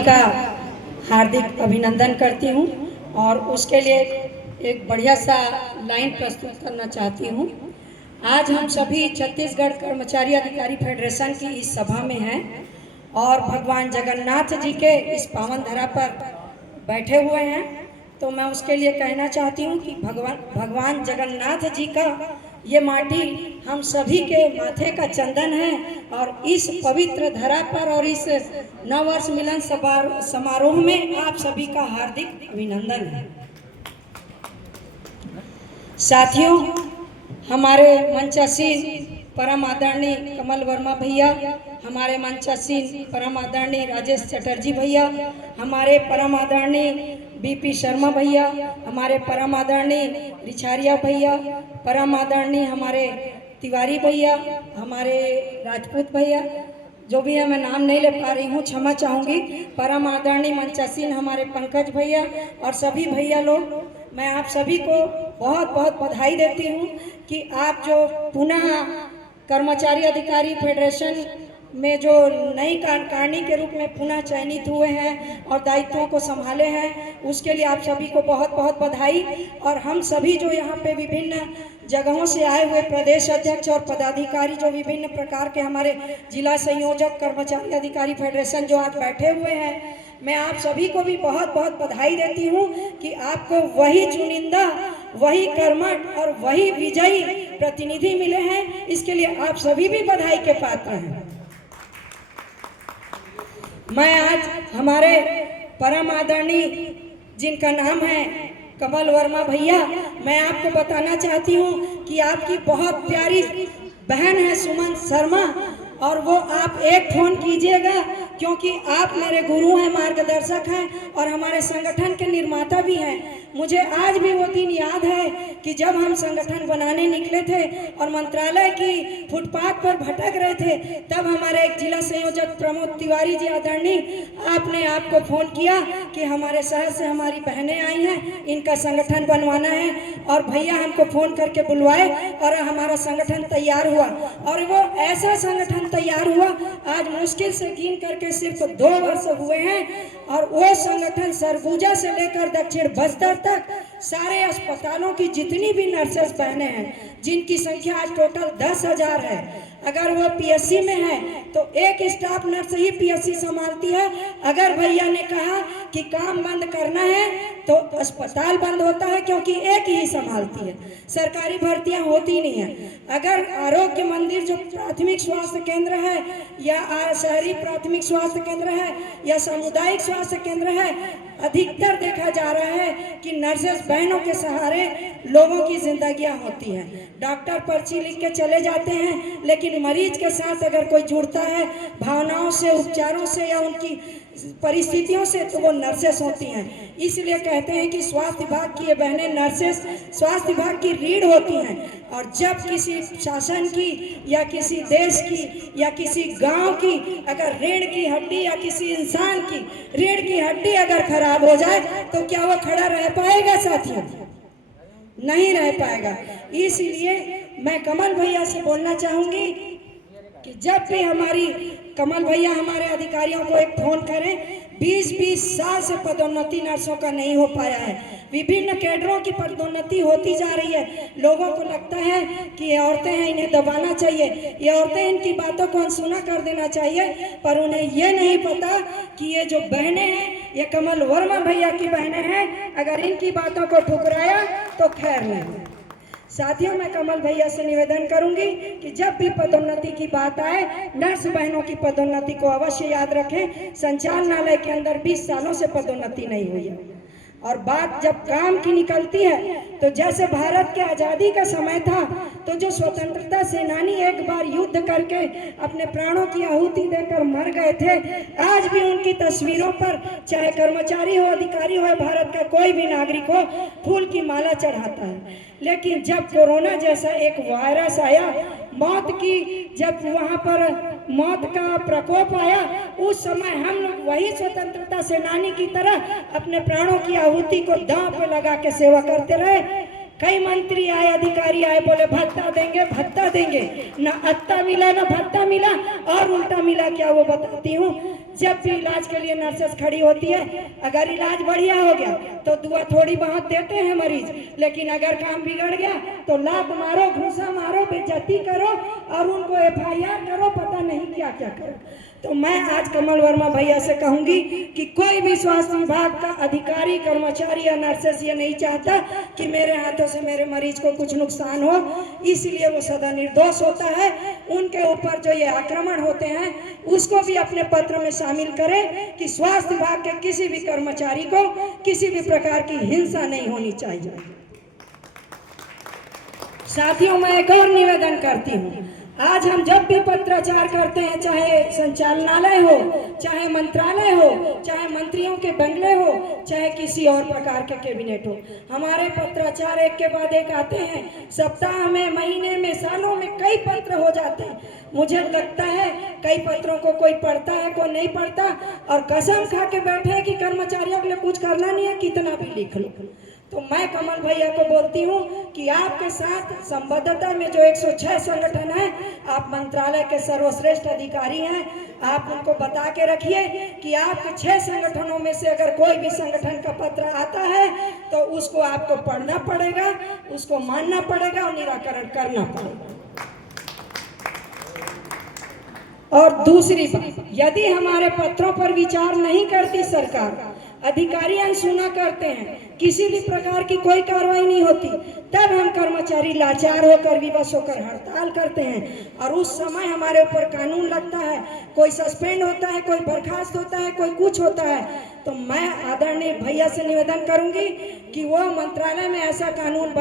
का हार्दिक अभिनंदन करती हूँ और उसके लिए एक बढ़िया सा लाइन प्रस्तुत करना चाहती हूँ। आज हम सभी छत्तीसगढ़ कर्मचारी अधिकारी फेडरेशन की इस सभा में हैं और भगवान जगन्नाथ जी के इस पावन धरा पर बैठे हुए हैं, तो मैं उसके लिए कहना चाहती हूँ कि भगवान जगन्नाथ जी का ये माटी हम सभी के माथे का चंदन है और इस पवित्र धरा पर और इस नववर्ष मिलन समारोह में आप सभी का हार्दिक अभिनंदन है। साथियों, हमारे मंचासीन परम आदरणीय कमल वर्मा भैया, हमारे मंचासीन परम आदरणीय राजेश चटर्जी भैया, हमारे परम आदरणीय बीपी शर्मा भैया, हमारे परम आदरणीय रिछारिया भैया, परम आदरणीय हमारे तिवारी भैया, हमारे राजपूत भैया, जो भी है मैं नाम नहीं ले पा रही हूँ, क्षमा चाहूँगी। परम आदरणीय मंचासीन हमारे पंकज भैया और सभी भैया लोग, मैं आप सभी को बहुत बहुत बधाई देती हूँ कि आप जो पुनः कर्मचारी अधिकारी फेडरेशन में जो नई कार्यकारिणी के रूप में पुनः चयनित हुए हैं और दायित्वों को संभाले हैं, उसके लिए आप सभी को बहुत बहुत बधाई। और हम सभी जो यहाँ पे विभिन्न जगहों से आए हुए प्रदेश अध्यक्ष और पदाधिकारी, जो विभिन्न प्रकार के हमारे जिला संयोजक कर्मचारी अधिकारी फेडरेशन जो आज बैठे हुए हैं, मैं आप सभी को भी बहुत बहुत बधाई देती हूँ कि आपको वही चुनिंदा, वही कर्मठ और वही विजयी प्रतिनिधि मिले हैं। इसके लिए आप सभी भी बधाई के पात्र हैं। मैं आज हमारे परम आदरणीय जिनका नाम है कमल वर्मा भैया, मैं आपको बताना चाहती हूँ कि आपकी बहुत प्यारी बहन है सुमन शर्मा, और वो आप एक फोन कीजिएगा क्योंकि आप मेरे गुरु हैं, मार्गदर्शक हैं और हमारे संगठन के निर्माता भी हैं। मुझे आज भी वो दिन याद है कि जब हम संगठन बनाने निकले थे और मंत्रालय की फुटपाथ पर भटक रहे थे, तब हमारे एक जिला संयोजक प्रमोद तिवारी जी आदरणीय, आपने आपको फोन किया कि हमारे शहर से हमारी बहनें आई हैं, इनका संगठन बनवाना है, और भैया हमको फोन करके बुलवाए और हमारा संगठन तैयार हुआ। और वो ऐसा संगठन तैयार हुआ, आज मुश्किल से गिन करके सिर्फ 2 वर्ष हुए हैं, और वो संगठन सरगुजा से लेकर दक्षिण बस्तर तक सारे अस्पतालों की जितनी भी नर्सेस बहनें हैं, जिनकी संख्या आज टोटल 10,000 है, अगर वो पीएससी में है तो एक स्टाफ नर्स ही पीएससी संभालती है। अगर भैया ने कहा कि काम बंद करना है तो अस्पताल बंद होता है, क्योंकि एक ही संभालती है, सरकारी भर्तियां होती नहीं है। अगर आरोग्य मंदिर जो प्राथमिक स्वास्थ्य केंद्र है या शहरी प्राथमिक स्वास्थ्य केंद्र है या सामुदायिक स्वास्थ्य केंद्र है, अधिकतर देखा जा रहा है कि नर्सेस बहनों के सहारे लोगों की जिंदगियां होती हैं। डॉक्टर पर्ची लिख के चले जाते हैं, लेकिन मरीज के साथ अगर कोई जुड़ता है भावनाओं से, उपचारों से या उनकी परिस्थितियों से, तो वो नर्सेस होती हैं। इसलिए कहते हैं कि स्वास्थ्य विभाग की ये बहनें नर्सेस स्वास्थ्य विभाग की रीढ़ होती हैं, और जब किसी शासन की या किसी देश की या किसी गांव की अगर रीढ़ की हड्डी या किसी इंसान की रीढ़ की हड्डी अगर खराब हो जाए तो क्या वो खड़ा रह पाएगा साथियों? नहीं रह पाएगा। इसलिए मैं कमल भैया से बोलना चाहूंगी कि जब भी हमारी कमल भैया हमारे अधिकारियों को एक फोन करें, 20-20 साल से पदोन्नति नर्सों का नहीं हो पाया है। विभिन्न कैडरों की पदोन्नति होती जा रही है। लोगों को लगता है कि ये औरतें हैं, इन्हें दबाना चाहिए, ये औरतें, इनकी बातों को अनसुना कर देना चाहिए, पर उन्हें ये नहीं पता कि ये जो बहनें हैं ये कमल वर्मा भैया की बहनें हैं। अगर इनकी बातों को ठुकराया तो खैर नहीं। साथियों, मैं कमल भैया से निवेदन करूंगी कि जब भी पदोन्नति की बात आए, नर्स बहनों की पदोन्नति को अवश्य याद रखें। संचालनालय के अंदर 20 सालों से पदोन्नति नहीं हुई है, और बात जब काम की निकलती है तो जैसे भारत के आज़ादी का समय था, तो जो स्वतंत्रता सेनानी एक बार युद्ध करके अपने प्राणों की आहुति देकर मर गए थे, आज भी उनकी तस्वीरों पर, चाहे कर्मचारी हो, अधिकारी हो, भारत का कोई भी नागरिक हो, फूल की माला चढ़ाता है। लेकिन जब कोरोना जैसा एक वायरस आया, जब वहाँ पर मौत का प्रकोप आया, उस समय हम लोग वही स्वतंत्रता सेनानी की तरह अपने प्राणों की आहुति को दांव पे लगा के सेवा करते रहे। कई मंत्री आए, अधिकारी आए, बोले भत्ता देंगे, भत्ता देंगे, ना अत्ता मिला ना भत्ता मिला, और उल्टा मिला क्या वो बताती हूँ जब भी इलाज के लिए नर्सेस खड़ी होती है, अगर इलाज बढ़िया हो गया तो दुआ थोड़ी बहुत देते हैं मरीज, लेकिन अगर काम बिगड़ गया तो लात मारो, घूसा मारो, बेइज्जती करो और उनको FIR करो, पता नहीं क्या क्या करो। तो मैं आज कमल वर्मा भैया से कहूंगी कि कोई भी स्वास्थ्य विभाग का अधिकारी, कर्मचारी या नर्सेस ये नहीं चाहता कि मेरे हाथों से मेरे मरीज को कुछ नुकसान हो, इसलिए वो सदा निर्दोष होता है। उनके ऊपर जो ये आक्रमण होते हैं उसको भी अपने पत्र में शामिल करें कि स्वास्थ्य विभाग के किसी भी कर्मचारी को किसी भी प्रकार की हिंसा नहीं होनी चाहिए। साथियों, मैं एक और निवेदन करती हूँ, आज हम जब भी पत्राचार करते हैं, चाहे संचालनालय हो, चाहे मंत्रालय हो, चाहे मंत्रियों के बंगले हो, चाहे किसी और प्रकार के कैबिनेट हो, हमारे पत्राचार एक के बाद एक आते हैं। सप्ताह में, महीने में, सालों में कई पत्र हो जाते हैं। मुझे लगता है कई पत्रों को कोई पढ़ता है, कोई नहीं पढ़ता, और कसम खा के बैठे कि कर्मचारियों के लिए कुछ करना नहीं है, कितना भी लिख लो। तो मैं कमल भैया को बोलती हूँ कि आपके साथ संबद्धता में जो 106 संगठन है, आप मंत्रालय के सर्वश्रेष्ठ अधिकारी हैं, आप उनको बता के रखिए कि आपके 6 संगठनों में से अगर कोई भी संगठन का पत्र आता है तो उसको आपको पढ़ना पड़ेगा, उसको मानना पड़ेगा और निराकरण करना पड़ेगा। और दूसरी बात, यदि हमारे पत्रों पर विचार नहीं करती सरकार, अधिकारी अनसुना करते हैं, किसी भी प्रकार की कोई कार्रवाई नहीं होती, तब हम कर्मचारी लाचार होकर, विवश होकर हड़ताल करते हैं और उस समय हमारे ऊपर कानून लगता है, कोई सस्पेंड होता है, कोई बर्खास्त होता है, कोई कुछ होता है। तो मैं आदरणीय भैया से निवेदन करूंगी कि वो मंत्रालय में ऐसा कानून